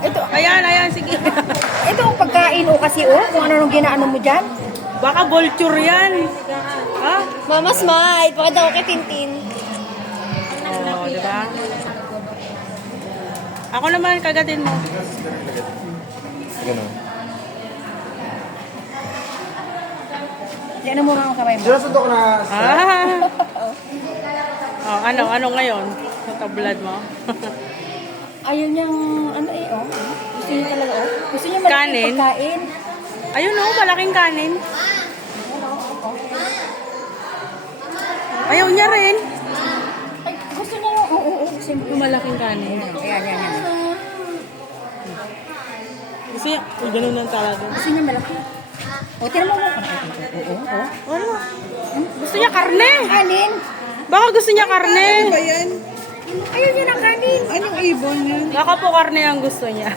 Ito. Ayan, sige. Ito ang pagkain o kasi kung ano nung ginaano mo dyan. Baka vulture yan. Ha? Mama smile, pakita ko kay Tintin. Oo, diba? Ako naman, kagatin mo. Ganun. Yan mo mga kamay mo. Sinusunod ko na Oh, ano ngayon? Sa tablad mo? Ayaw niyang, ano Gusto niya talaga, Gusto niya Kanin? malaking pagkain. Ayun malaking kanin. Ayaw niya rin. Ay, gusto niya yung, Yung malaking kanin. Ayan. Gusto niya, ganun lang talaga. Gusto niya malaki. Tira mo. Ano? Gusto niya karne. Kanin. Baka gusto niya karne. Ayaw niya ng kanin. Baka po karne ang gusto niya.